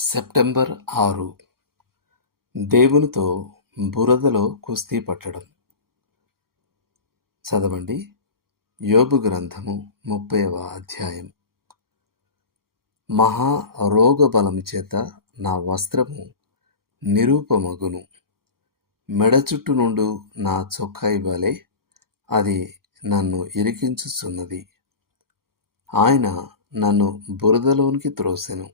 September 6 దేవునితో బురదలో కుస్తీ పట్టడం. చదవండి. యోబు గ్రంథము 30వ అధ్యాయం. మహా రోగబలము చేత నా వస్త్రము నిరూపమగును, మెడ చుట్టు నుండు నా చొక్కాయి వలె అది నన్ను ఇరికించుచున్నది. ఆయన నన్ను బురదలోనికి త్రోసెను,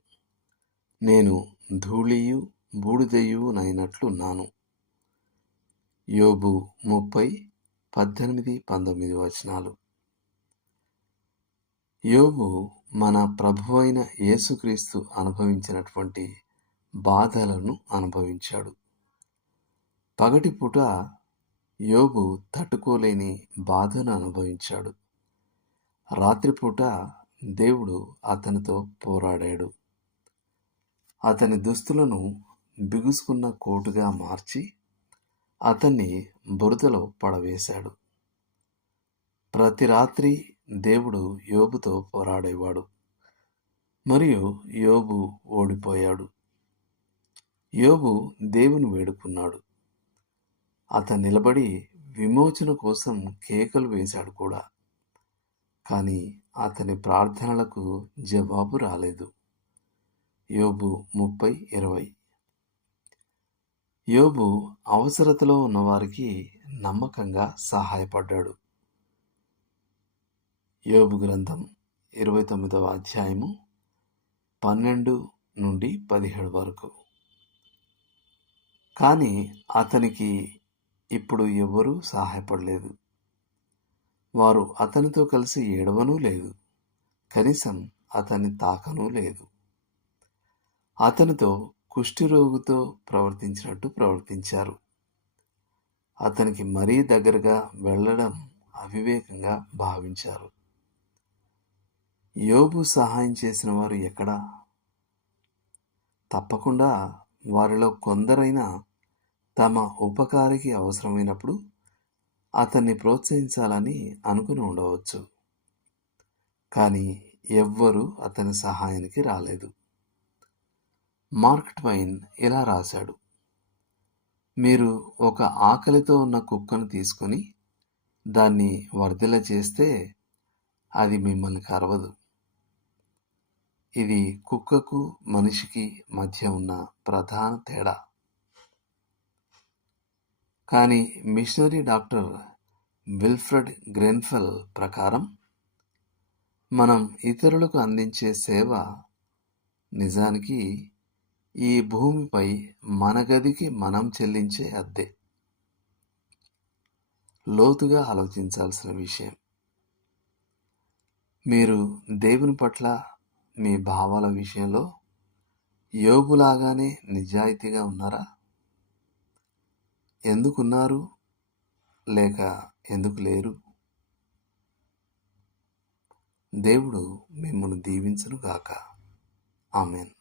నేను ధూళియు బూడిదయునైనట్లున్నాను. యోబు 30:18-19 వచనాలు. యోబు మన ప్రభువైన యేసుక్రీస్తు అనుభవించినటువంటి బాధలను అనుభవించాడు. పగటిపూట యోబు తట్టుకోలేని బాధను అనుభవించాడు. రాత్రిపూట దేవుడు అతనితో పోరాడాడు. అతని దుస్తులను బిగుసుకున్న కోటుగా మార్చి అతన్ని బురదలో పడవేశాడు. ప్రతి రాత్రి దేవుడు యోబుతో పోరాడేవాడు మరియు యోబు ఓడిపోయాడు. యోబు దేవుని వేడుకున్నాడు. అతను నిలబడి విమోచన కోసం కేకలు వేశాడు కూడా. కానీ అతని ప్రార్థనలకు జవాబు రాలేదు. యోబు 30:20. యోబు అవసరతలో ఉన్నవారికి నమ్మకంగా సహాయపడ్డాడు. యోబు గ్రంథం 29వ అధ్యాయము 12-17 వరకు. కానీ అతనికి ఇప్పుడు ఎవరూ సహాయపడలేదు. వారు అతనితో కలిసి ఏడవనూ లేదు, కనీసం అతన్ని తాకనూ లేదు. అతనితో కుష్ఠరోగితో ప్రవర్తించినట్టు ప్రవర్తించారు. అతనికి మరీ దగ్గరగా వెళ్ళడం అవివేకంగా భావించారు. యోబు సహాయం చేసిన వారు ఎక్కడా? తప్పకుండా వారిలో కొందరైనా తమ ఉపకారికి అవసరమైనప్పుడు అతన్ని ప్రోత్సహించాలని అనుకుని ఉండవచ్చు. కానీ ఎవ్వరూ అతని సహాయానికి రాలేదు. మార్క్ ట్వైన్ ఇలా రాశాడు: మీరు ఒక ఆకలితో ఉన్న కుక్కను తీసుకొని దాన్ని వర్ధిల్ల చేస్తే అది మిమ్మల్ని కరవదు. ఇది కుక్కకు మనిషికి మధ్య ఉన్న ప్రధాన తేడా. కానీ మిషనరీ డాక్టర్ విల్ఫ్రెడ్ గ్రెన్ఫెల్ ప్రకారం మనం ఇతరులకు అందించే సేవ నిజానికి ఈ భూమిపై మన గదికి మనం చెల్లించే అద్దె. లోతుగా ఆలోచించాల్సిన విషయం. మీరు దేవుని పట్ల మీ భావాల విషయంలో యోబులాగానే నిజాయితీగా ఉన్నారా? ఎందుకున్నారు లేక ఎందుకు లేరు? దేవుడు మిమ్మల్ని దీవించును గాక. ఆమేన్.